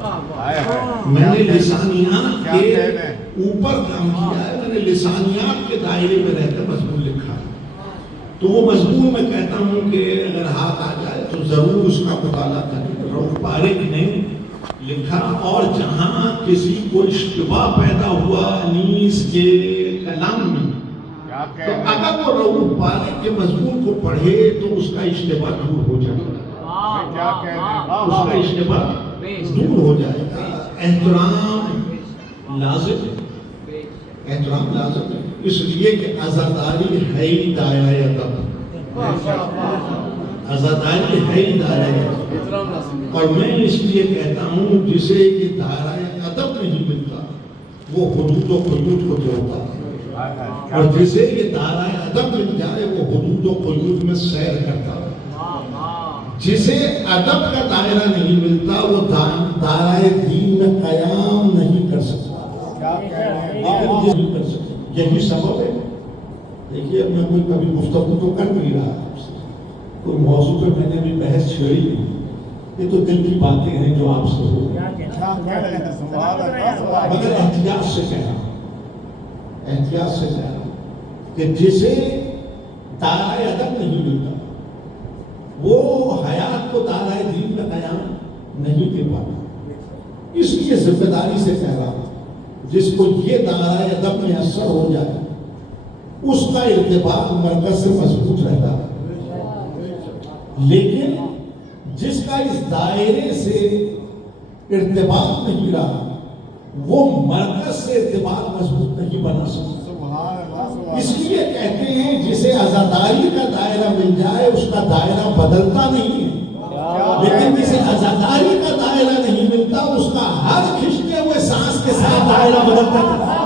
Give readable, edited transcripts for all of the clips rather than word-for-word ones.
میں نے لسانیات کے اوپر کام کیا ہے، میں نے لسانیات کے دائرے میں رہ کر مضمون لکھا ہے. تو وہ مضمون میں کہتا ہوں کہ اگر ہاتھ آ جائے تو ضرور اس کا مطالعہ کریں. رؤف پارک نے لکھا، اور جہاں کسی کو اشتباہ پیدا ہوا انیس کے کلام میں، تو اگر وہ رؤف پارک کے مضمون کو پڑھے تو اس کا اشتباہ دور ہو جائے گا. اس کا اشتباہ دور ہو جائے گا. احترام لازم ہے، احترام لازم ہے، اس لیے کہ عزاداری ہے ہی دائرۂ ادب، عزاداری ہے ہی دائرۂ ادب. اور میں اس لیے کہتا ہوں جسے یہ دائرۂ ادب نہیں ملتا وہ حدود و قیود کو توڑتا ہے، اور جسے یہ دائرۂ ادب مل جائے وہ حدود و قیود میں سیر کرتا ہے. جسے ادب کا دائرہ نہیں ملتا وہ دائرۂ دین میں قیام نہیں کر سکتا. یہی سبب ہے. دیکھیے میں کوئی کبھی گفتگو تو کر نہیں رہا آپ سے، کوئی موضوع پہ میں نے ابھی بحث چھیڑی نہیں. یہ تو دل کی باتیں ہیں جو آپ سے ہو، مگر احتیاط سے کہہ رہا ہوں، احتیاط سے کہہ رہا ہوں کہ جسے دائرۂ ادب نہیں ملتا وہ حیات کو دائرۂ دین میں قیام نہیں دے پاتا. اس لیے ذمہ داری سے کہہ رہا ہوں جس کو یہ دائرۂ ادب میں اثر ہو جائے اس کا ارتباط مرکز سے مضبوط رہتا ہے، لیکن جس کا اس دائرے سے ارتباط نہیں رہا وہ مرکز سے ارتباط مضبوط نہیں بنا سکتا. اس لیے کہتے ہیں جسے عزاداری کا دائرہ مل جائے اس کا دائرہ بدلتا نہیں ہے، لیکن جسے عزاداری کا دائرہ نہیں ملتا اس کا ہر کھنچتے ہوئے سانس کے ساتھ دائرہ بدلتا ہے.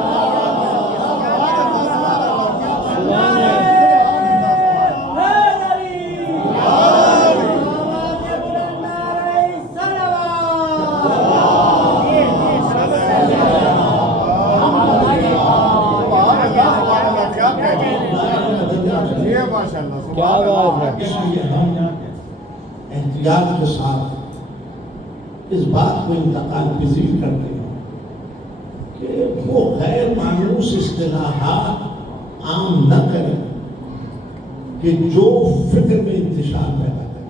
کیا بات ہے. اس لیے ہم احتیاط کے ساتھ اس بات کو انتقال پذیر کرتے ہیں کہ وہ غیر مانوس اصطلاحات عام نہ کریں کہ جو فکر میں انتشار پیدا کرے،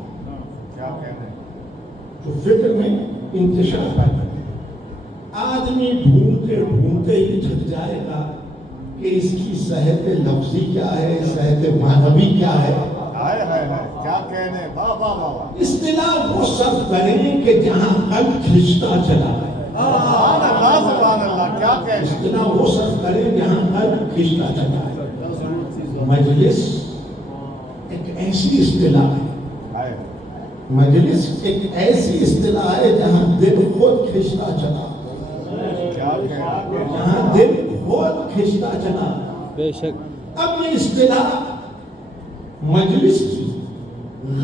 جو فکر میں انتشار پیدا کرے. آدمی ڈھونڈتے ڈھونڈتے ہی تھک جائے گا کہ اس کی صحت لفظی کیا ہے، صحت معنوی کیا ہے. کیا کہنے، اصطلاح وہ صرف کریں کہ جہاں قلب کھنچتا چلا ہے. اصطلاح وہ صرف کریں جہاں قلب کھنچتا چلا ہے. مجلس ایک ایسی اصطلاح ہے، مجلس ایک ایسی اصطلاح ہے جہاں دل خود کھنچتا چلا، جہاں دل خود کھنچتا چلا. بے شک. اب یہ اصطلاح مجلس کی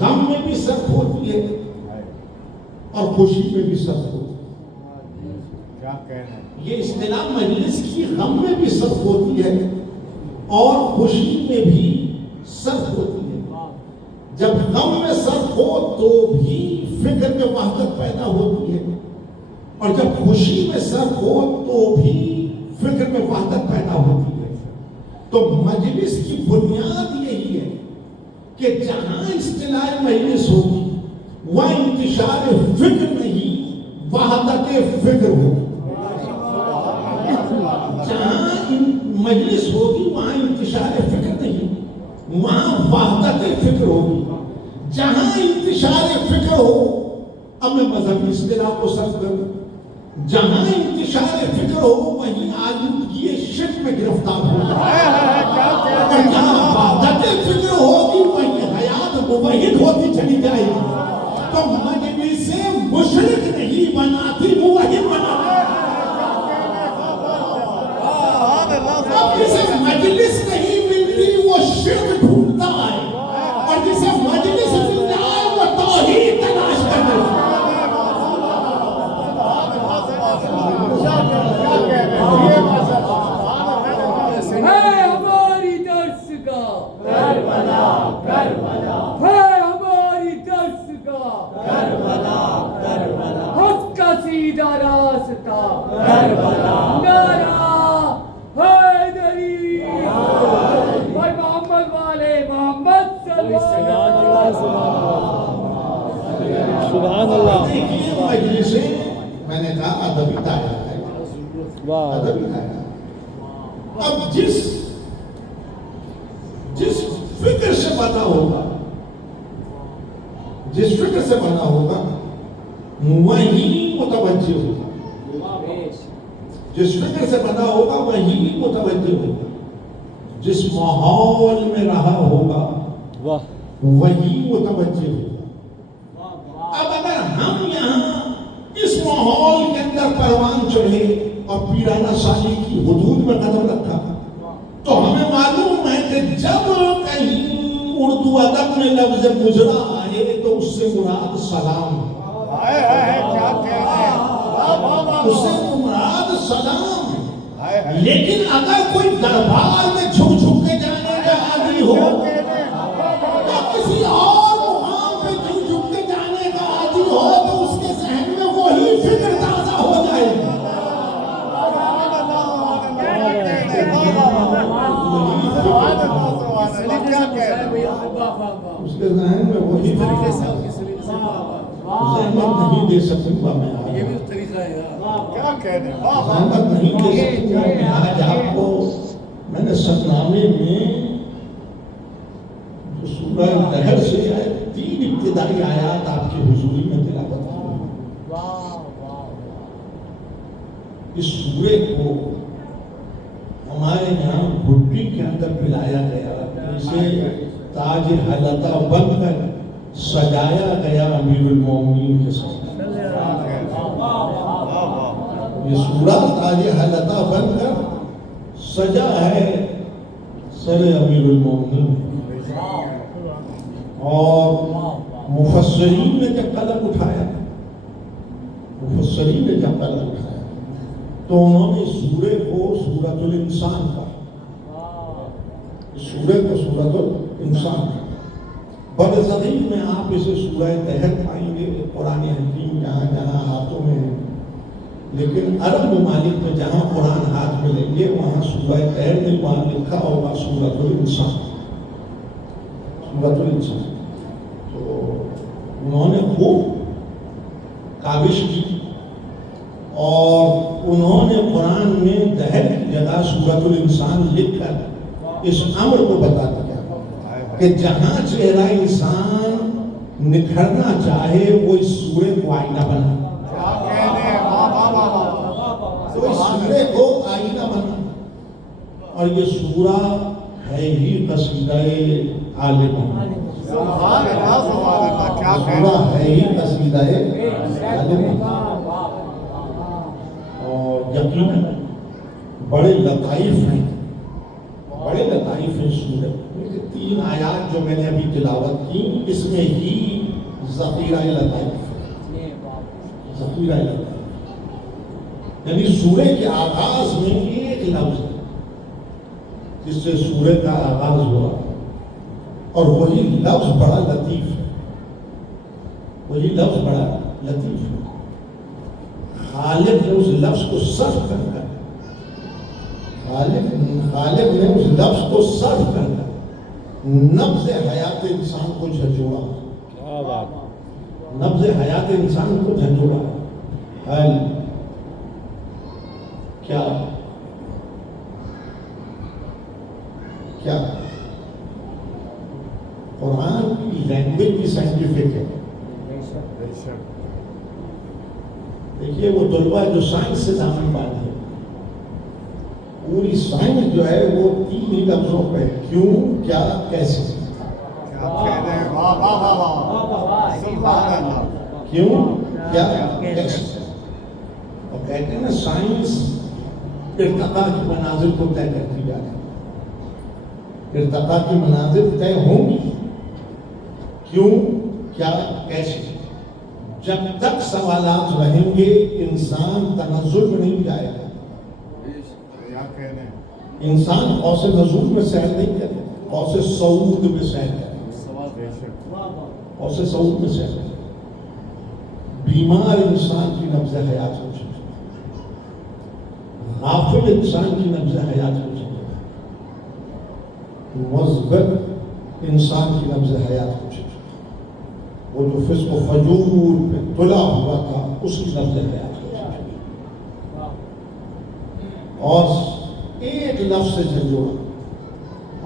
غم میں بھی صرف ہوتی ہے اور خوشی میں بھی صرف ہوتی ہے. یہ اصطلاح مجلس کی غم میں بھی صرف ہوتی ہے اور خوشی میں بھی صرف ہوتی ہے. جب غم میں صرف ہو تو بھی فکر میں وحدت پیدا ہوتی ہے، اور جب خوشی میں صرف ہو تو بھی فکر میں وحدت پیدا ہوتی ہے. تو مجلس کی بنیاد یہی ہے کہ جہاں اصطلاح مجلس ہوگی وہاں انتشار فکر نہیں وحدت فکر ہوگی. جہاں مجلس ہوگی وہاں انتشار فکر نہیں وہاں وحدت فکر ہوگی. جہاں انتشار فکر ہو، اب میں مذہبی اصطلاح کو صرف کروں، جہاں انتشار فکر ہو وہیں آلودگی شرک میں گرفتار ہوگا، اور جہاں وحدت فکر ہوگی وہیں حیات موحد ہوتی چلی جائے گی. تو مجلس سے مشرک نہیں بناتی موحد بناتی. اب جسے مجلس نہیں ملتی وہ شرک ڈھونڈتا ہے، اور جسے مجلس مل جائے وہ توحید تلاش کرتا ہے. ہے ہماری درس کا کربلا، کربلا ہے ہماری درس کا کربلا، کربلا حق کا سیدھا کا راستہ کربلا نعرہ حیدری اور محمد والے محمد صلی اللہ علیہ وسلم سبحان اللہ دیکھیے مجلسیں میں نے کہا ادبی دائرہ ہے واہ ادبی دائرہ اب جس فکر سے بنا ہوگا جس فکر سے بنا ہوگا وہی متوجہ ہوگا جس فکر سے بنا ہوگا وہی متوجہ ہوگا جس ماحول میں رہا ہوگا واہ وہی متوجہ ہوگا اب اگر ہم یہاں اس ماحول کے اندر پروان چڑھے اور پیرانہ سالی کی حدود میں قدم رکھا تو ہمیں معلوم ہے کہ جب کہیں اردو ادب میں لفظ مجرا آئے تو اس سے مراد سلام کیا کہنے اس سے مراد سلام ہے لیکن اگر کوئی دربار میں جھک جھک کے جانے کا عادی ہو یا کسی اور مقام پہ جھک جھک کے جانے کا عادی ہو تو اس کے ذہن میں وہی فکر تازہ ہو جائے گی اس کے ذہن میں وہی زحمت نہیں دے سکوں میں کیا کہنے زحمت نہیں دے سکوں میں آج آپ کو میں نے سرنامے میں جو سورہ دہر سے آئے 3 ابتدائی آیات آپ کی حضوری میں تلاوت کی اس سورے کو ہمارے یہاں بھٹی کے اندر پلایا گیا اسے تاج حلقہ بن کر سجایا گیا امیر المومنین کے ساتھ یہ سورہ تاج حلقہ بن کر سجا ہے سر امیر المومنین اور مفسرین نے جب قلم اٹھایا تو انہوں نے سورے کو سورۃ الانسان کہا سورے کو سورۃ الانسان برصغیر میں آپ اسے سورہ دہر پائیں گے قرآن حکیم جہاں جہاں ہاتھوں میں ہے لیکن عرب ممالک میں جہاں قرآن ہاتھ میں لیں گے وہاں سورہ دہر میں وہاں لکھا ہوگا سورۃ الانسان تو انہوں نے خوب کاوش کی اور انہوں نے قرآن میں دہر کی جگہ سورۃ الانسان لکھ کر اس امر کو بتا دیا کہ جہاں چہرہ انسان نکھرنا چاہے وہ اس سورے کو آئینہ بنا تو اس سورے کو آئینہ بنا اور یہ سورہ ہے ہی قصیدہ عالم سورہ ہے ہی قصیدہ عالم اور یقیناً بڑے لطائف ہیں سورہ 3 آیات جو میں نے ابھی تلاوت کی اس میں ہی ذخیرہ لطائف یعنی سورہ کے آغاز میں ایک لفظ ہے جس سے سورہ کا آغاز ہوا اور وہی لفظ بڑا لطیف ہے خالق نے اس لفظ کو صرف کر کر خالق نے اس لفظ کو صرف کر کر نبض حیات انسان کو جھنجھوڑا نبض حیات انسان کو جھنجھوڑا حل کیا قرآن کی لینگویج بھی سائنٹیفک ہے دیکھیے وہ طلبہ جو سائنس سے دامن باندھے پوری سائنس جو ہے وہ 3 ہی لفظوں پہ کیوں کیا کیسے کیوں کیا کیسے اور کہتے ہیں نا سائنس ارتقاء کی منازل کو طے کرتی جا رہی ہے ارتقاء کی منازل طے ہوں گی کیوں کیا کیسے جب تک سوالات رہیں گے انسان تنزل میں نہیں جائے گا انسان قوس نزول میں سیر نہیں کرے قوس صعود میں سیر کرے قوس صعود میں سیر کرے بیمار انسان کی نبض حیات کو چیک کرتا ہے، غافل انسان کی نبض حیات کو چیک کرتا ہے، مذہب انسان کی نبض حیات کو چیک کرتا ہے، وہ جو فسق و فجور پہ تلا ہوا تھا اس کی نبض حیات کو چیک کرتا ہے، اور ایک لفظ سے جھنجھوڑا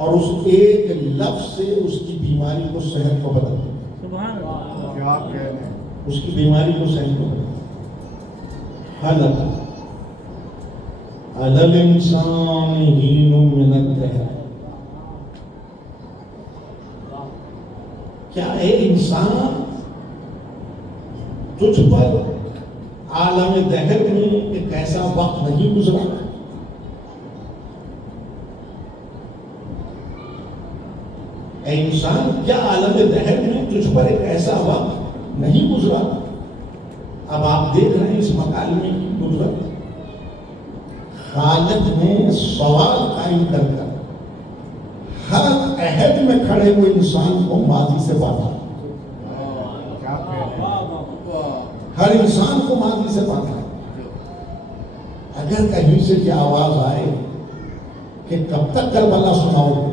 اور اس ایک لفظ سے اس کی بیماری کو صحت کو بدل دیا۔ کیا کہنے، اس کی بیماری کو صحت کو بدل دیا۔ حلق علی الانسان حین من الدہر، کیا اے انسان تجھ پر عالم دہر میں ایک ایسا وقت نہیں گزرا؟ اے انسان کیا عالم دہر میں تجھ پر ایک ایسا وقت نہیں گزرا؟ اب آپ دیکھ رہے ہیں اس مکالمے کی قدرت، خالق نے سوال قائم کر کر ہر عہد میں کھڑے ہوئے انسان کو ماضی سے باندھا، کیا کہنے، ہر انسان کو ماضی سے باندھا۔ اگر کہیں سے یہ آواز آئے کہ کب تک کربلا سناؤ گے،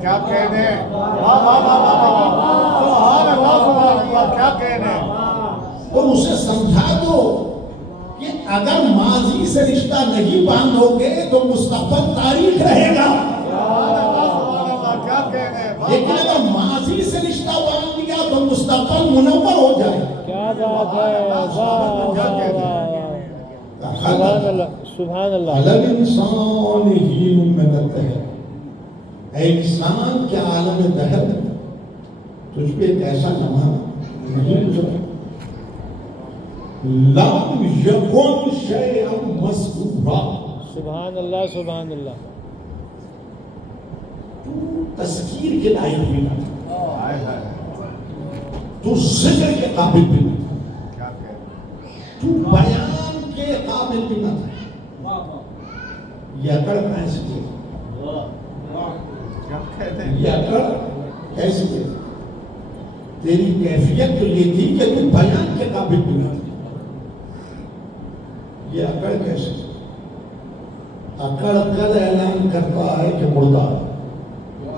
کیا کہنے، واہ واہ واہ واہ، سبحان اللہ سبحان اللہ، کیا کہنے، تو اسے سمجھا دو کہ اگر ماضی سے رشتہ نہیں باندھو گے تو مستقبل تاریخ رہے گا، سبحان اللہ سبحان اللہ، کیا کہنے، لیکن اگر ماضی سے رشتہ باندھ دیا تو مستقبل منور ہو جائے گا۔ کیا بات ہے، سبحان اللہ سبحان اللہ۔ علی الانسان حین من الدہر، اے انسان کیا عالم دہر تجھ پہ ایک ایسا لمحہ نہیں گزرا؟ لم یکن شیئا مذکورا، سبحان اللہ سبحان اللہ، تو تذکیر کے لائق بھی نہ تھا، تو ذکر کے قابل بھی نہ تھا، تو بیان کے قابل بھی نہ تھا، یہ اکڑ کیسے کی، یہ اکڑ کیسے کی؟ تیری کیفیت تو یہ تھی کہ تو بیان کے قابل بھی نہ تھا، یہ اکڑ کیسے؟ اکڑ کر اعلان کرتا ہے کہ مردہ ہے،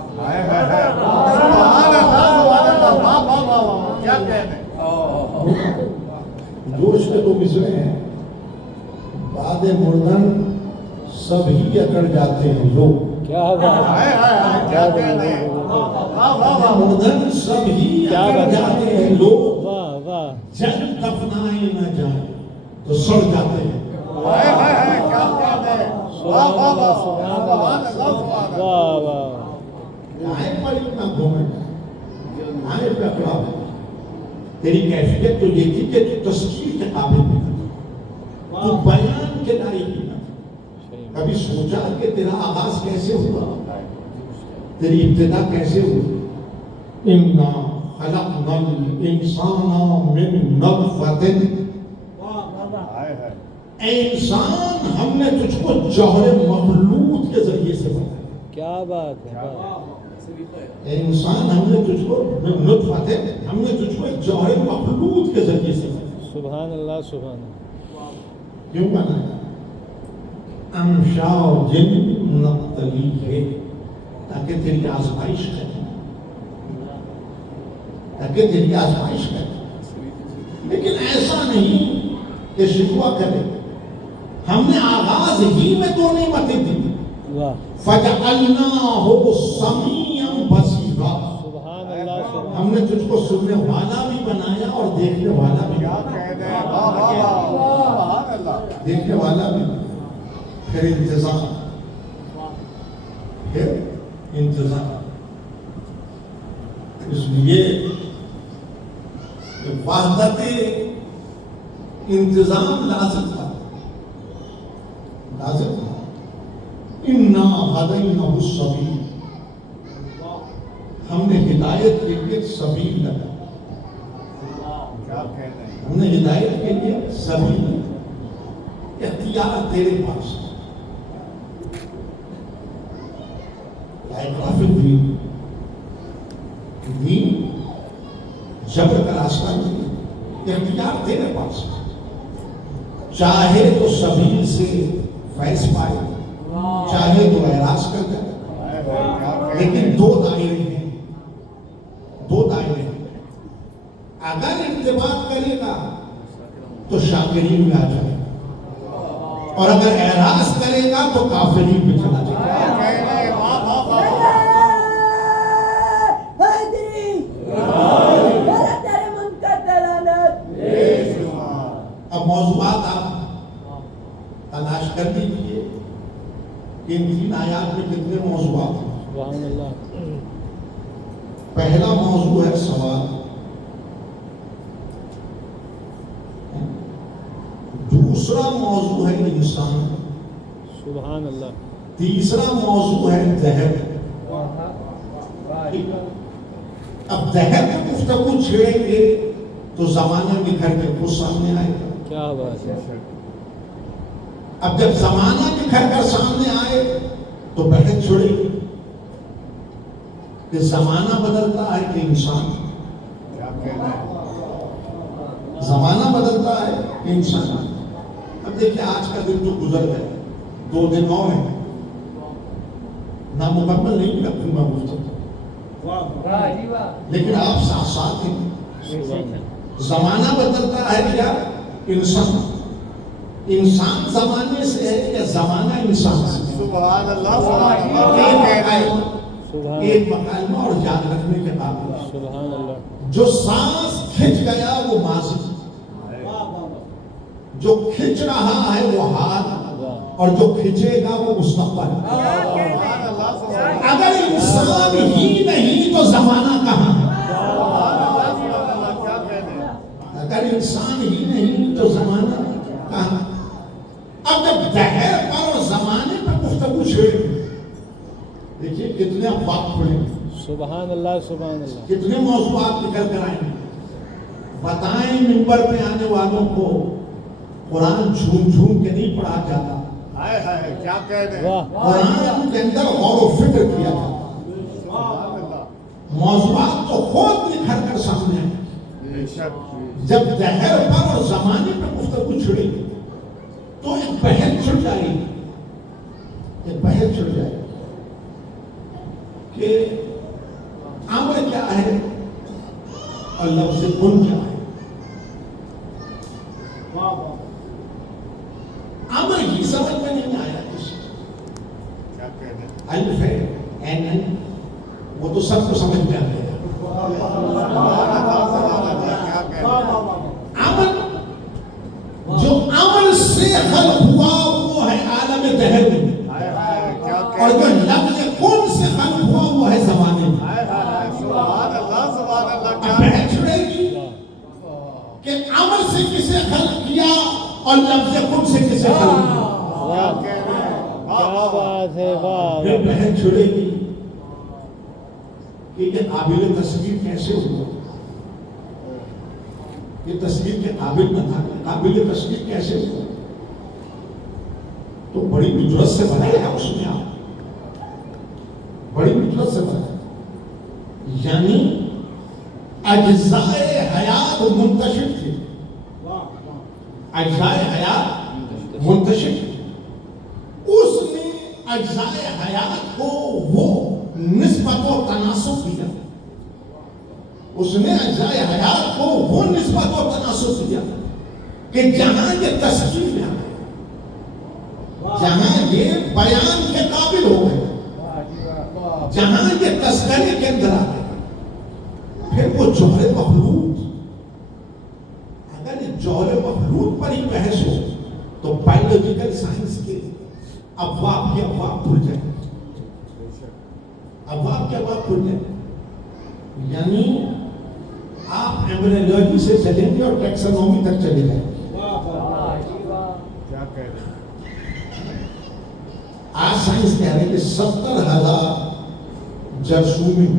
سبحان اللہ سبحان اللہ، واہ واہ واہ، کیا کہنے، جوش کے تو مصرے ہیں، بعد مردن سبھی اکڑ جاتے ہیں لوگ، کیا بات ہے، کیا کہنے، واہ واہ واہ، مردن سبھی اکڑ جاتے ہیں لوگ، واہ واہ، جب دفنائے نہ جائیں تو سڑ جاتے ہیں۔ کیا کہنے، واہ واہ واہ، سبحان اللہ سبحان اللہ، واہ واہ، آئے پر اتنا گھومے آئے پہ اکڑا ہے، تیری کیفیت تو یہ تھی کہ تو تذکیر کے قابل بھی نہ تھا، تو بیان کے لائق بھی نہ تھا۔ کبھی سوچا کہ تیرا آغاز کیسے ہوا، تیری ابتدا کیسے ہوئی؟ اِنَّا خَلَقْنَا الْإِنسَانَ مِن نُطْفَةٍ، اے انسان ہم نے تجھ کو جوہر مخلوط کے ذریعے سے بنایا، کیا بات ہے، اے انسان ہم نے تجھ کو نطفہ، ہم نے تجھ کو ایک جوہر مخلوط کے ذریعے سے بنایا۔ سبحان اللہ سبحان اللہ، کیوں بنایا؟ انشاء جن نبتلی ہے، تاکہ تیری آزمائش کرے، تاکہ تیری آزمائش کرے، لیکن ایسا نہیں کہ شکوہ کرے، ہم نے آغاز ہی میں دو نعمتیں دی، واہ، فَجَعَلْنَاهُ سَمِيعًا بَصِيرًا، سبحان اللہ سبحان ہم نے تجھ کو سننے والا بھی بنایا اور دیکھنے والا بھی بنایا، دیکھنے والا بھی بنایا۔ پھر انتظام، پھر انتظام، اس لیے کہ وحدت انتظام لازم تھا، لازم تھا۔ اِنَّا هَدَيْنَاهُ السَّبِيلَ، ہم نے ہدایت کے لیے سبیل لگا، ہم نے ہدایت کے لیے سبیل لگا، اختیار تیرے پاس ہے۔ دین دین جبر کا راستہ نہیں، اختیار تیرے پاس، چاہے تو سبیل سے فیض پائے، چاہے تو اعراض کر جائے، لیکن دو دائرے ہیں، دو دائرے ہیں۔ اگر انتباہ کرے گا تو شاکرین میں آ جائے گا، اور اگر اعراض کرے گا تو کافرین میں چلا جائے گا۔ اب موضوعات آپ تلاش کر لیجیے کہ ان 3 آیات میں کتنے موضوعات ہیں۔ پہلا موضوع ہے سوال، دوسرا موضوع ہے انسان، سبحان اللہ، تیسرا موضوع ہے دہر۔ اب دہر میں گفتگو چھیڑیں گے تو زمانہ نکھر کے خود سامنے آئے گا۔ کیا بات ہے، اب جب زمانہ نکھر کر سامنے آئے تو بحث چھڑے گی کہ زمانہ بدلتا ہے کہ انسان، زمانہ بدلتا ہے کہ انسان۔ اب دیکھیں آج کا دن جو گزر گئے، 2 دن اور ہیں، نامکمل نہیں رکھوں گا گفتگو، لیکن آپ ساتھ ساتھ ہیں۔ زمانہ بدلتا ہے یا انسان؟ انسان زمانے سے ہے یا زمانہ انسان سے؟ سبحان اللہ، سبحان اللہ، ایک مکالمہ اور یاد رکھنے کے قابل، سبحان اللہ، جو سانس کھچ گیا وہ ماضی، جو کھچ رہا ہے وہ حال، اور جو کھچے گا وہ مستقبل۔ اگر انسان ہی نہیں تو زمانہ کہاں ہے؟ اگر انسان ہی نہیں تو زمانہ کہاں؟ اب جب دہر پر اور زمانے پر گفتگو چھیڑے، دیکھیے کتنے افواہ کھلیں، سبحان اللہ، سبحان اللہ، کتنے موضوعات نکل کر آئیں گے۔ بتائیں ممبر پہ آنے والوں کو قرآن جھوم جھوم کے نہیں پڑھا جاتا، کیا کہہ دیں، قرآن کے اندر غور و فکر کیا جاتا، موضوعات تو خود نکھر کر سامنے آئے۔ جب دہر پر اور زمانے پر گفتگو چھڑے گی تو ایک بحث چھڑ جائے گی، ایک بحث چھڑ جائے گی کہ امر کیا ہے اور لفظ کن کیا ہے۔ امر ہی سمجھ میں نہیں آیا کسی، الف ہے این، وہ تو سب کو سمجھ میں آ گیا۔ عمل جو عمل سے خلق ہوا وہ ہے عالم دہر میں، اور جو لفظ کن سے خلق ہوا وہ ہے زمانے میں۔ اب بحث چھڑے گی کہ عمل سے کسے خلق کیا اور لفظ کن سے کسے خلق کیا۔ کیا بات ہے، واہ، پھر بحث چھڑے گی کہ یہ قابل تصویر کیسے ہوا، یہ تصویر کے قابل نہ تھا، قابل تصویر کیسے ہوا؟ تو بڑی مجرت سے بنایا اس نے، آپ بڑی مجرت سے بنایا، یعنی اجزاء حیات منتشر تھے، اجزاء حیات منتشر تھے، اس نے اجزاء حیات کو وہ نسبت و تناسب دیا، اس نے اجزاء حیات کو وہ نسبت و تناسب دیا کہ جہاں یہ تشکیل میں آ گئے، جہاں یہ بیان کے قابل ہو گئے، جہاں یہ تذکرے کے اندر آ گئے، پھر وہ جوہر مخلوط، اگر جوہر مخلوط پر ہی بحث ہو تو بایولوجیکل سائنس کے ابواب کے ابواب کھل جائیں، ابواب کے ابواب کھل جائیں، یعنی آپ ایمبریولوجی سے چلیں گے اور ٹیکسانومی تک چلے جائیں گے۔ آج سائنس کہہ رہے ہیں کہ 70,000 جرثومیں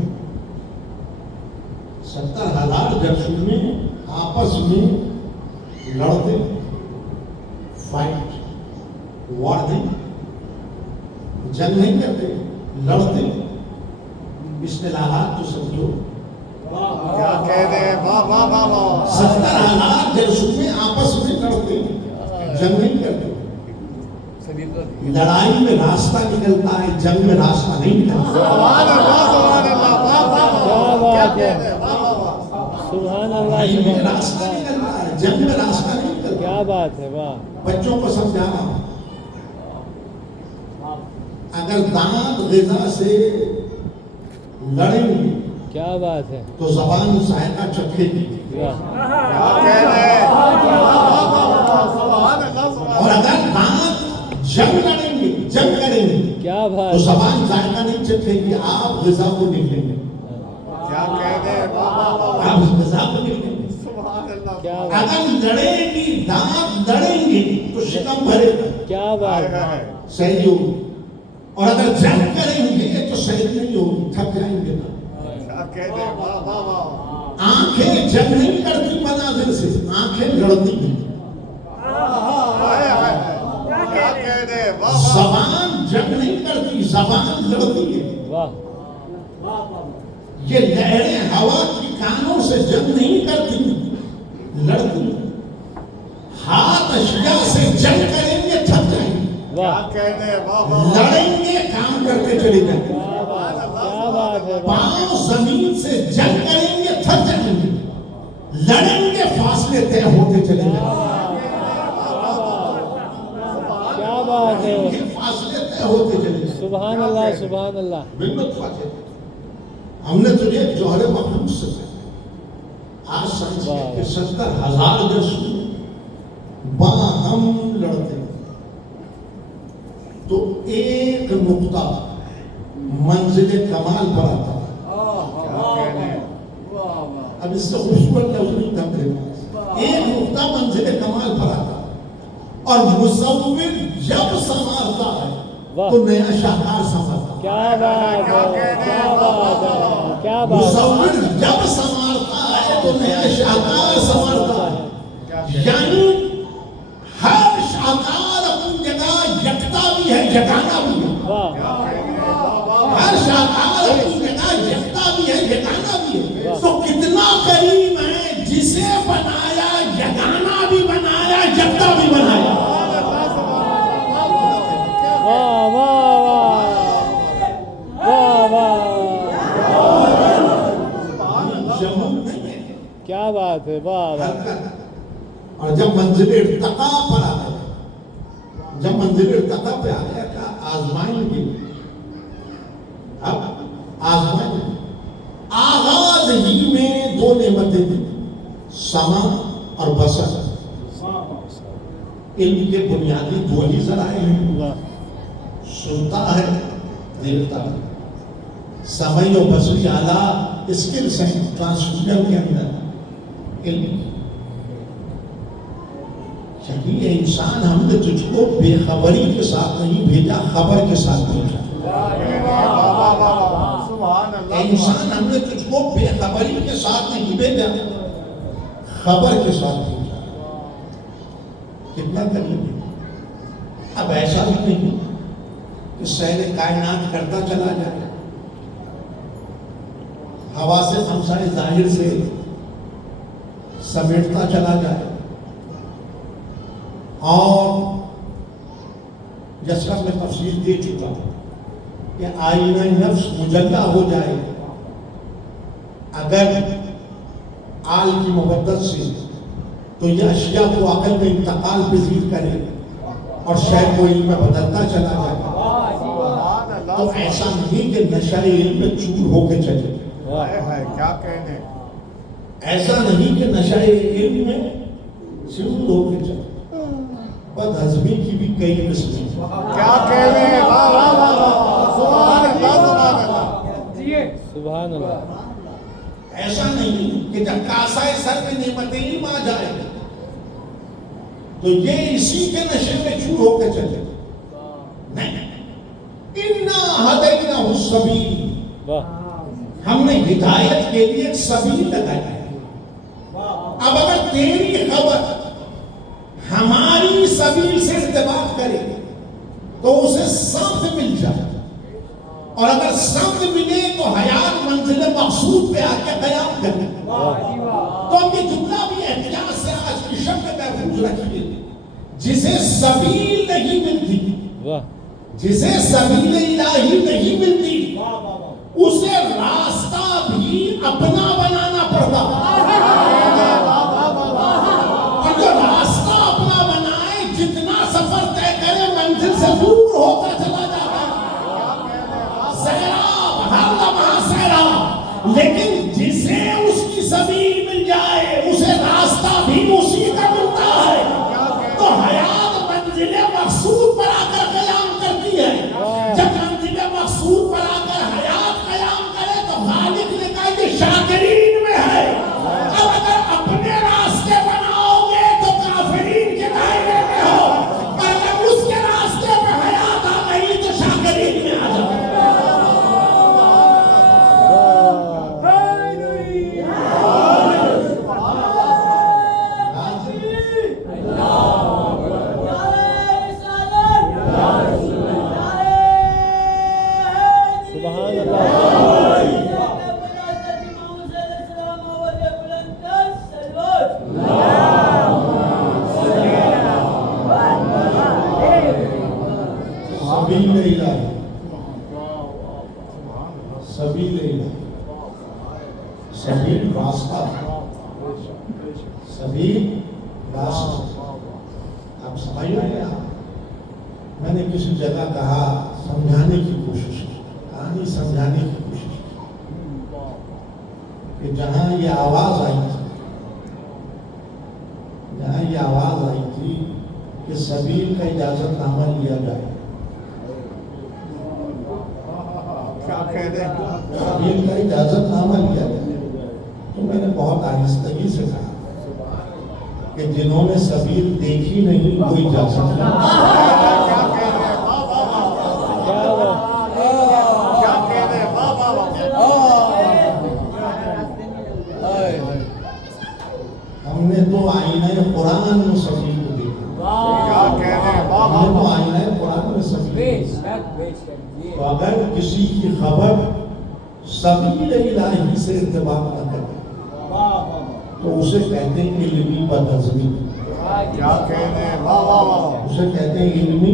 70,000 جرثومیں آپس میں لڑتے، فائٹ، وار نہیں، جنگ نہیں کرتے، لڑتے، اصطلاحات تو سمجھو، کیا کہہ دے، واہ واہ واہ واہ 70,000 جلسوں میں آپس میں لڑتے ہیں، جنگ نہیں کرتے۔ لڑائی میں راستہ نکلتا ہے، جنگ میں راستہ نہیں نکلتا۔ سبحان اللہ سبحان اللہ، واہ واہ واہ، کیا کہہ دے، واہ واہ واہ سبحان اللہ لڑائی میں سبحان راستہ اللہ، نکلتا ہے، جنگ میں راستہ نہیں نکلتا۔ کیا بات ہے، واہ بچوں کو سمجھانا، اگر دانت غذا سے لڑیں گے کیا بات ہے، تو زبان ذائقہ چکھے گی، واہ کیا کہہ دے، سبحان اللہ سبحان اور اگر دانت جنگ لڑیں گے، جنگ کریں گے کیا تو بات، زبان ذائقہ نہیں چکھے گی، آپ غذا کو نکلیں گے، کیا کہہ دے، واہ واہ واہ، آپ غذا کو نکلیں گے۔ سبحان اللہ کیا بات، اگر لڑیں گی، دانت لڑیں گے تو شکم بھرے گا، کیا بات ہے، صحیح ہوگی، اور اگر جنگ کریں گے تو صحیح نہیں ہوگی، تھک جائیں گے نا۔ کیا کہہ دے، واہ واہ واہ، آنکھیں جنگ نہیں کرتی مناظر سے، آنکھیں لڑتی ہیں۔ ہائے ہائے، کیا کہہ دے، واہ واہ، زبان جنگ نہیں کرتی، زبان لڑتی ہے۔ واہ یہ لہریں ہوا کی کانوں سے جنگ نہیں کرتی، لڑتی ہیں۔ ہاتھ اشیاء سے جنگ کریں گے، تھک جائیں گے، کیا واہ کہہ دے، واہ واہ، لڑیں گے، کام کرتے چلے جائیں گے۔ کیا بات ہے، واہ پاؤں زمین سے جنگ کریں گے، تھک جائیں گے، لڑیں گے، فاصلے طے ہوتے چلے جائیں گے، کیا بات ہے، یہ فاصلے طے ہوتے چلے جائیں گے۔ سبحان اللہ سبحان اللہ، منت فاتح ہم نے تجھے جوہر مخلوق سے کہا، آج سائنس ہے کہ 70,000 جسم باہم لڑتے ہیں، تو ایک نقطہ منزل کمال پر آتا ہے۔ کیا کہہ دے، اب اس سے خوشبت لفظ نہیں تھا میرے پاس، ایک نقطہ منزل کمال پر آتا ہے، اور مصور جب سنوارتا ہے تو نیا شاہکار سنوارتا ہے۔ کیا بات ہے، کیا بات ہے، کیا بات ہے، مصور جب سنوارتا ہے تو نیا شاہکار سنوارتا ہے، یعنی ہر شاہکار اپنی جگہ یکتا بھی ہے، جگانا بھی ہے۔ واہ ہر شاہکار اپنی جگہ یکتا بھی ہے، جگانا بھی ہے۔ تو کتنا کریم ہے جسے بنایا، جگانا بھی بنایا، جگتا بھی بنایا۔ واہ واہ واہ واہ جمع نہیں ہے، کیا بات ہے، واہ واہ حرکت۔ اور جب منزل ارتقا پر آ گیا، جب منزل ارتقا پہ آ گیا کہ آزمائیں گے، اب آزمائیں گے، آغاز ہی میں دو نعمتیں تھیں، سما اور بصر۔ علم کے بنیادی دو ہی ذرائع ہیں، واہ سنتا ہے، دیکھتا ہے۔ سمعی و بصری اعلیٰ اسکلز ہیں ٹرانسمیشن کے اندر، علم۔ یہ انسان ہم نے تجھ کو بے خبری کے ساتھ نہیں بھیجا، خبر کے ساتھ بھیجا۔ سبحان اللہ، انسان ہم نے تجھ کو بے خبری کے ساتھ نہیں بھیجا، خبر کے ساتھ بھیجا۔ کتنا قریب ہے۔ اب ایسا بھی نہیں کہ سیر کائنات کرتا چلا جائے، ہوا سے خمسہ ظاہر سے سمیٹتا چلا جائے، اور جیسا میں تفصیل دے چکا ہوں کہ آئینہ نفس مجلہ ہو جائے اگر آل کی مبدت سے، تو یہ اشیاء کو عقل میں انتقال پذیر کرے اور شے کو علم میں بدلتا چلا جائے۔ تو ایسا نہیں کہ نشہ علم میں چور ہو کے چلے، کیا کہنے، ایسا نہیں کہ نشہ علم میں چور ہو کے چلے۔ بد ہضمی کی بھی کئی قسمیں، کیا کہنے، واہ واہ واہ، سبحان اللہ سبحان اللہ، سبحان اللہ، ایسا نہیں کہ جب کاسائے سر میں نعمت علم آ جائے تو یہ اسی کے نشے میں چور ہو کے چلے، نہیں۔ اِنَّا هَدَيْنَاهُ السَّبِيلَ، واہ ہم نے ہدایت کے لیے ایک سبیل لگایا ہے۔ اب اگر تیری خبر ہماری سبیل سے ارتباط کرے تو اسے ساتھ مل جائے، اور اگر سمت ملے تو حیات منزل مقصود پہ آ کے قیام کرے. تو اب یہ جملہ بھی احتیاط سے آج کی شب میں محفوظ رکھیے. جسے سبیل نہیں ملتی، جسے سبیل الہی نہیں ملتی، اسے راستہ بھی اپنا بنانا پڑتا. اور جو راستہ اپنا بنائے جتنا سفر طے کرے منزل سے دور ہوتا چلا جاتا. سیراب ہر لمحہ سیراب. لیکن جسے اس کی سبیل مل جائے اسے راستہ بھی اسی کا ملتا ہے. تو حیات منزل مقصود پر آ کر قیام کرتی ہے. جب منزل مقصود پر آ کر حیات قیام کرے تو خالق نے کہا یہ شاکرین میں ہے. اب اگر اپنے راستے بناؤ گے تو کافرین کے دائرے میں ہو، اور اگر اس کے راستے میں حیات آ گئی تو شاکرین میں آ جاؤ. سبیل راستہ، سبیل راستہ. آپ سمجھ رہے ہیں؟ میں نے کسی جگہ کہا سمجھانے کی کوشش کی، کہانی سمجھانے کی کوشش کی کہ جہاں یہ آواز آئی تھی کہ سبیل کا اجازت نامہ لیا جائے، سبیل کا اجازت نامہ لیا جائے، تو میں نے بہت آہستگی سے کہا کہ جنہوں نے سبیل دیکھی نہیں وہ اجازت نہیں. ہم نے تو آئینہ قرآن میں سبیل کو دیکھا. ہم نے تو آئینہ قرآن میں سبیل کو دیکھا. تو اگر کسی کی خبر سبیل الہی سے ارتباط نہ کرے تو اسے کہتے ہیں علمی بدہضمی. اسے کہتے ہیں علمی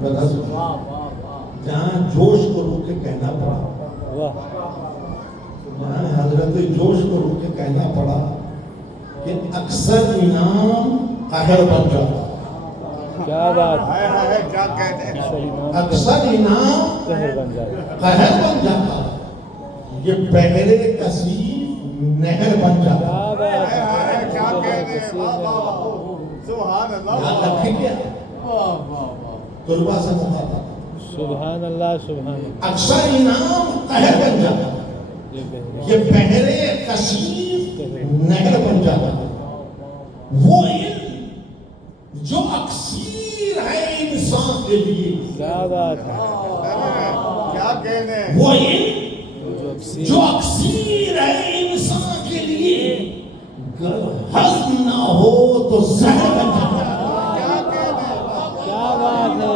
بدہضمی. جہاں جوش کو روک کے کہنا پڑا، جہاں حضرت جوش کو روک کے کہنا پڑا کہ اکثر انعام قہر بن جاتا. کیا بات ہے، کیا کہتے ہیں؟ اکثر انعام قہر بن جاتا، یہ بحر کثیر نہر بن جاتا. کیا کہتے ہیں؟ سبحان اللہ. یاد رکھیں کیا طلبہ سے مخاطب، سبحان اللہ سبحان اللہ. اکثر انعام قہر بن جاتا، یہ بحر کثیر نہر بن جاتا. وہ علم جو اکثیر ہے انسان کے لیے، کیا بات ہے. کیا کہتے ہیں؟ وہ علم جو اکثیر ہے انسان کے لیے، ہضم نہ ہو تو زہر بن جاتا. کیا کہتے ہیں؟ کیا بات ہے.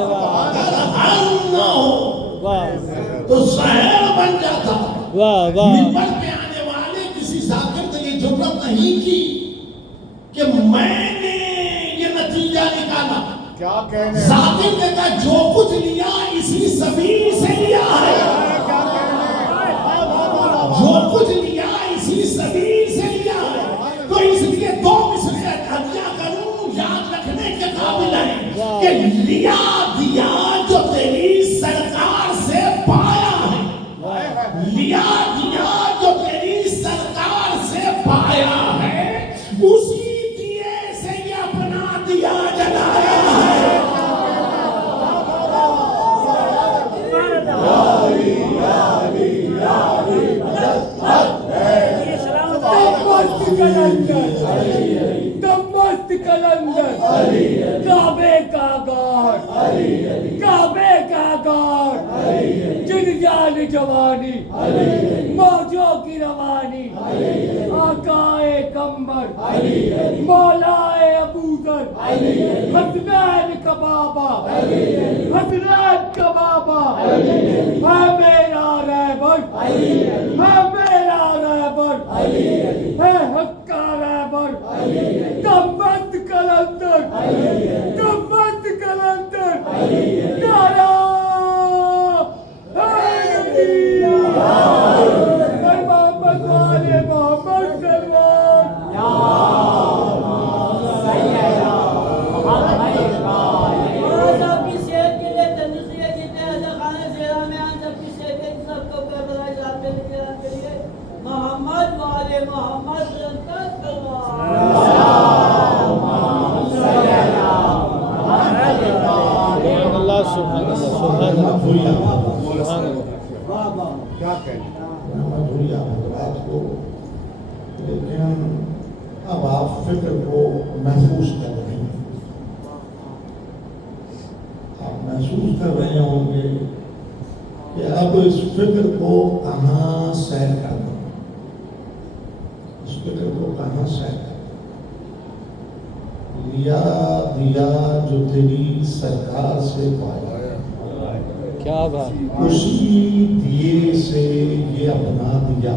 اگر ہضم نہ ہو واہ تو زہر بن جاتا. واہ واہ. منبر پہ آنے والے کسی ذاکر نے یہ جرأت نہیں کی کہ میں نے یہ نتیجہ نکالا. کیا کہتے ہیں؟ ذاکر نے کہا جو کچھ لیا اسی سبیل سے لیا ہے، جو کچھ لیا اسی سبیل سے لیا ہے. تو اس لیے دو مصرعے ہدیہ کروں یاد رکھنے کے قابل ہیں کہ لیا دیا جو تیری سرکار سے پایا ہے. لیا دیا جو تیری سرکار سے پایا ہے، اسی دیے سے یہ اپنا دیا جلایا ہے. دمست کلندر کعبے کا گار، کعبے کا گار، جن جان جوانی موجوں کی روانی، آقائے کمبر مولائے ابوذر، حسنین کا بابا، حسنین کا بابا ہے میرا ہے میرا رہبر ہے حق کا رہبر دمت کلندر دمت کلندر نعرہ حیدری محمد والے محمد سلمان محمد والے محمد اللہ سبحان اللہ سبحان اللہ سبحان اللہ کیا کہنے مجھولیا حضرات کو، لیکن اب آپ فکر کو محفوظ کر رہے ہیں. آپ محسوس کر رہے ہوں گے کہ اب اس فکر کو کہاں سیر کرنا، اس فکر کو کہاں سیر کرنا. لیا دیا جو تیری سرکار سے پایا، کیا بات اسی دیے سے یہ اپنا دیا.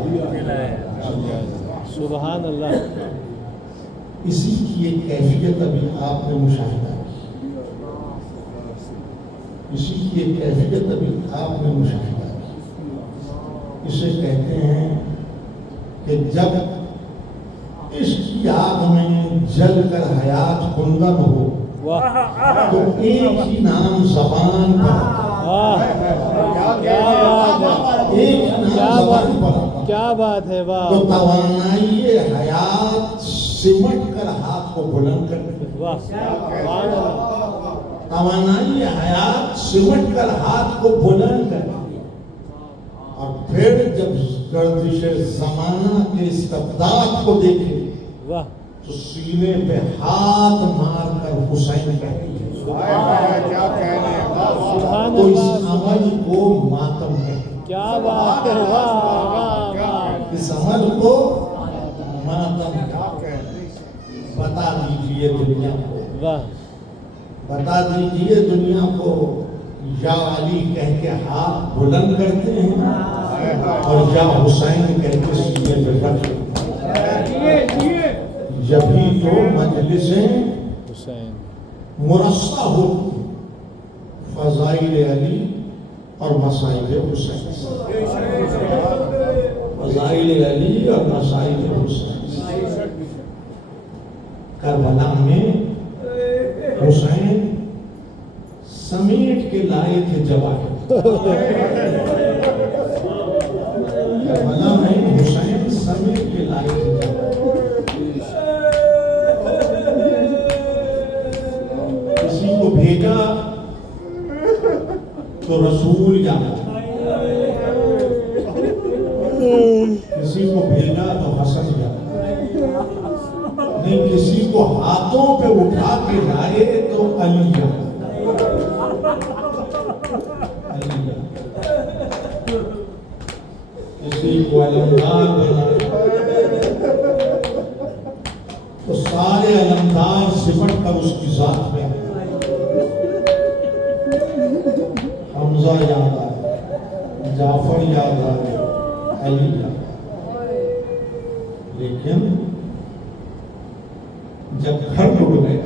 سبحان اللہ اسی کی ایک کیفیت ابھی آپ نے مشاہدہ کی، اسی کی ایک کیفیت ابھی آپ نے مشاہدہ کی. اسے کہتے ہیں کہ جب عشق کی آگ میں جل کر حیات کندن ہو واہ تو ایک ہی نام زبان پر واہ کیا بات ہے ایک ہی نام زبان پر کیا بات ہے تو واہ توانائی حیات سمٹ کر ہاتھ کو بلند کر دے. واہ سبحان اللہ توانائی حیات سمٹ کر ہاتھ کو بلند کر دے. اور پھر جب گردش زمانہ کے استبداد کو دیکھے واہ تو سینے پہ ہاتھ مار کر حسین کہتی ہے. کیا کہنے سبحان تو اس اللہ عمل کو ماتم کہتے ہیں. کیا بات ہے واہ واہ واہ اس عمل کو ماتم کیا کہنے بتا دیجئے دنیا کو، واہ بتا دیجئے دنیا کو، یا علی کہہ کے ہاتھ بلند کرتے ہیں اور یا حسین کہہ کے سینے پہ رکھ دیتے ہیں. جبھی تو مجلسیں حسین مرصع ہوتی ہیں فضائل علی اور مسائل حسین، فضائل علی اور مسائل حسین. کربلا میں حسین سمیٹ کے لائے تھے جواہر. کربلا میں حسین سمیٹ کے لائے تھے جواہر. کسی کو بھیجا تو رسول یاد، کسی کو بھیجا تو حسن یاد، نہیں کسی کو ہاتھوں پہ اٹھا کے لائے تو علی یاد. کسی کو علمدار بنائے تو سارے علمدار سمٹ کر اس کی ذات میں آئے. حمزہ یاد آئے، جعفر یاد آئے، علی یاد آئے. لیکن جب گھر ڈوب گئے،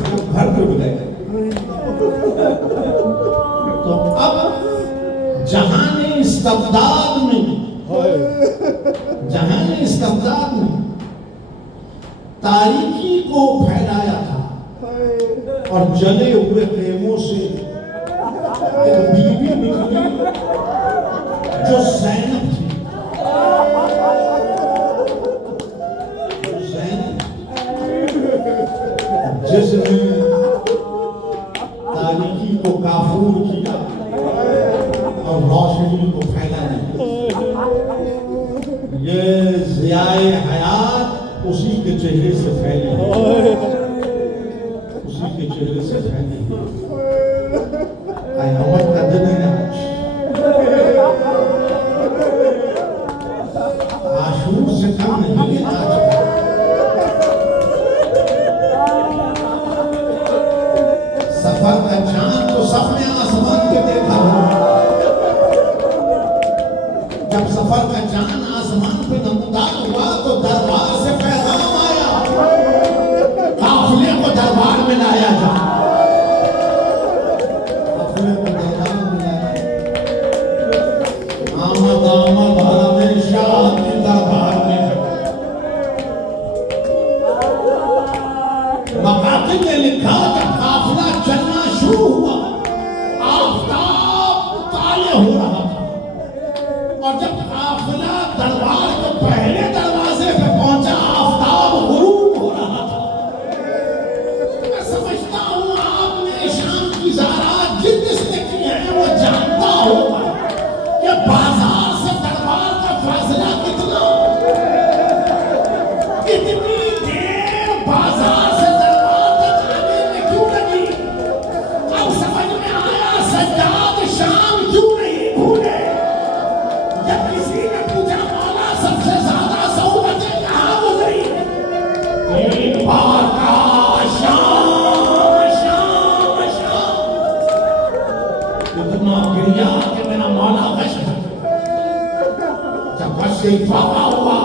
جب گھر ڈوب گئے تو اب جہان استبداد میں، جہان استبداد میں تاریکی کو پھیلایا تھا اور جلے ہوئے خیموں سے ایک بیوی نکلی جو زینب تھی. جس نے تاریکی کو کافور کیا اور روشنی کو پھیلا دیا. یہ ضیاء حیات اسی کے چہرے سے پھیلی، اسی کے چہرے سے پھیلی. قیامت کا دن ہے آج، عاشور سے کم نہیں ہے آج. سفر کا چاند تو سب نے آسمان کے دیکھا، سفر کا جان آسمان پہ نمودار ہوا تو دربار سے پیغام آیا قافلے کو دربار میں لایا جا قافلے کو دربار میں لایا آمد آمد حرم شاہ کے دربار میں مقاتل نے لکھا جب قافلہ چلنا شروع ہوا آفتاب طالع ہو رہا تھا اور جب قافلہ دربار کے پہلے دروازے پہ پہنچا آفتاب غروب ہو رہا تھا میں سمجھتا ہوں آپ نے شام کی زیارات جس نے کی ہے وہ جانتا ہوگا کہ بازار سے دربار کا فاصلہ کتنا کتنی دیر بازار سے دربار تک آنے میں کیوں لگی اب سمجھ میں آیا سجاد شام کیوں نہیں بھولے جب کسی نے پوچھا مولا سب سے زیادہ سہولتیں کہاں گزری تین بار کا شام شام شام اتنا گریا کہ میرا مولا غش کر جب غش سے افاقہ ہوا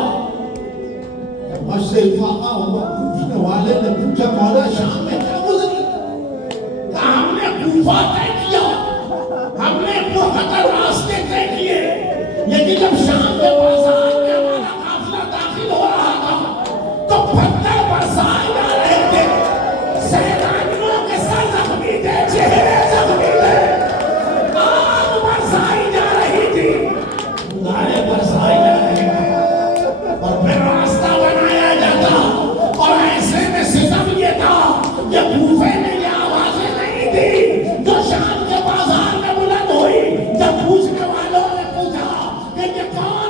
پوچھنے والے نے پوچھا مولا شام میں کیا گزری کہا ہم نے کوفہ طے کیا ہم نے پرخطر راستے طے کیے لیکن جب شام کے بازار میں ہمارا قافلہ داخل ہو رہا تھا تو پتھر برسائے جا رہے تھے سیلانیوں کے سر زخمی تھے چہرے زخمی تھے آگ برسائی جا رہی تھی گارے برسائی جا رہی تھی اور پھر راستہ بنایا جاتا اور ایسے میں ستم یہ تھا کہ کوفے میں یہ آوازیں نہیں تھی جو شام کے بازار میں بلند ہوئی جب پوچھنے والوں نے پوچھا کہ یہ کون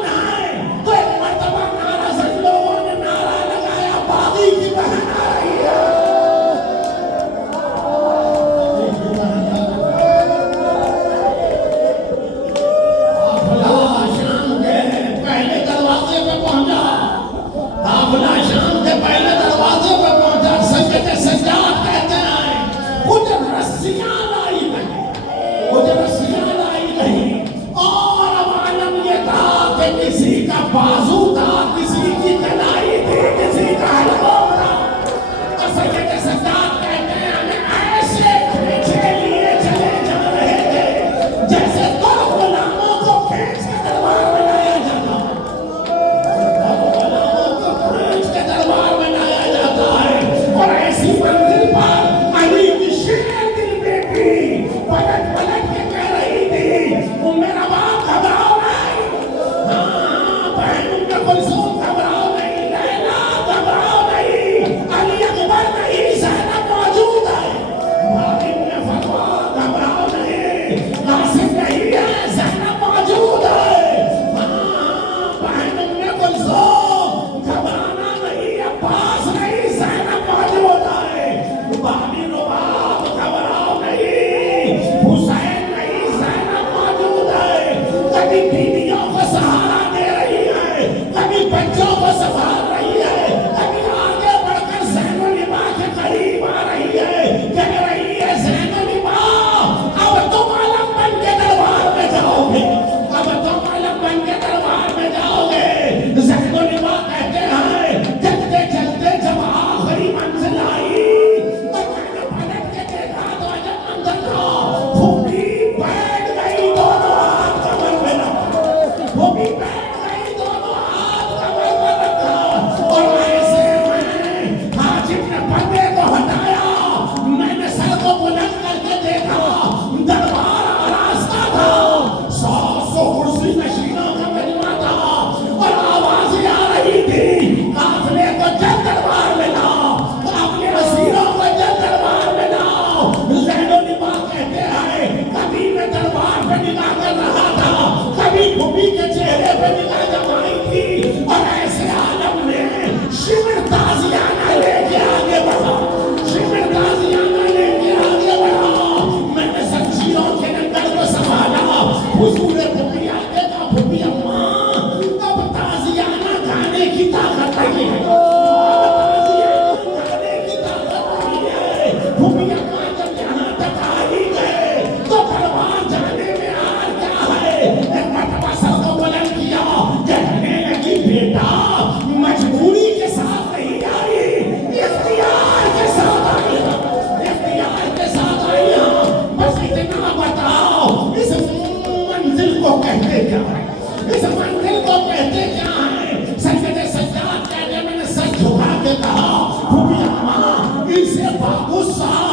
مٹی سے بھاگو صاحب